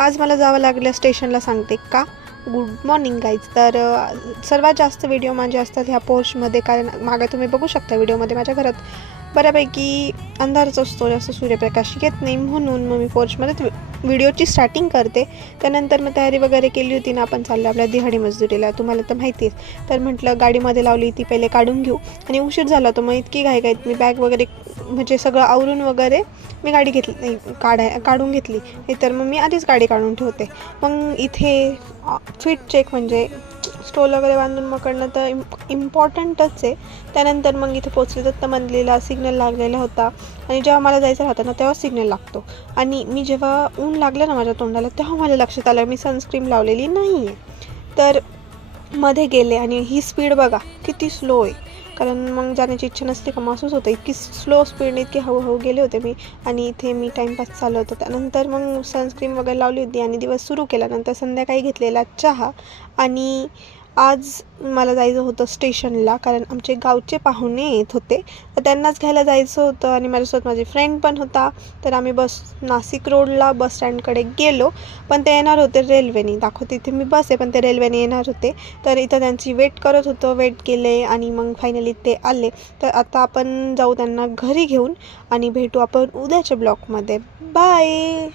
आज मला जावं लागलं स्टेशनला सांगते का. Good morning guys. तर सर्वात जास्त व्हिडिओ माझे असतात ह्या पोर्चमध्ये, कारण मागे तुम्ही बघू शकता व्हिडिओमध्ये माझ्या घरात बऱ्यापैकी अंधारच असतो, जास्त सूर्यप्रकाश येत नाही, म्हणून मग मी पोर्चमध्ये व्हिडिओची स्टार्टिंग करते. त्यानंतर मग तयारी वगैरे केली होती ना, आपण चाललो आपल्या दिहाडी मजदुरीला, तुम्हाला तर माहिती आहे. तर म्हटलं गाडीमध्ये लावली ती पहिले काढून घेऊ, आणि उशीर झाला होता. मग इतकी घाईत मी बॅग वगैरे म्हणजे सगळं आवरून वगैरे मी गाडी घेतली नाही, काढून घेतली नाही तर मग मी आधीच गाडी काढून ठेवते. मग इथे फिट चेक म्हणजे स्टोल वगैरे बांधून मग करणं तर इम्पॉर्टंटच आहे. त्यानंतर मग इथे पोचले दत्त मंदिरला सिग्नल लागलेला होता, आणि जेव्हा मला जायचं राहतं ना तेव्हा सिग्नल लागतो. आणि मी जेव्हा ऊन लागलं ना माझ्या तोंडाला तेव्हा मला लक्षात आलं मी सनस्क्रीन लावलेली नाही आहे. तर मध्ये गेले आणि ही स्पीड बघा किती स्लो आहे, कारण मग जाण्याची इच्छा नसते का महसूस होतं. इतकी स्लो स्पीडने इतकी हळूहळू गेले होते मी, आणि इथे मी टाईमपास चालू होतं. त्यानंतर मग सनस्क्रीन वगैरे लावली होती आणि दिवस सुरू केला. नंतर संध्याकाळी घेतलेला चहा. आणि आज मला जायचं होतं स्टेशनला, कारण आमचे गावचे पाहुणे येत होते, तर त्यांनाच घ्यायला जायचं होतं. आणि माझ्यासोबत माझी फ्रेंड पण होता. तर आम्ही नाशिक रोडला बस स्टँडकडे गेलो, पण ते येणार होते रेल्वेने. दाखवते इथे मी बस आहे, पण ते रेल्वेने येणार होते. तर इथं त्यांची वेट करत होतो, वेट केले आणि मग फायनली ते आले. तर आता आपण जाऊ त्यांना घरी घेऊन, आणि भेटू आपण उद्याच्या ब्लॉगमध्ये. बाय.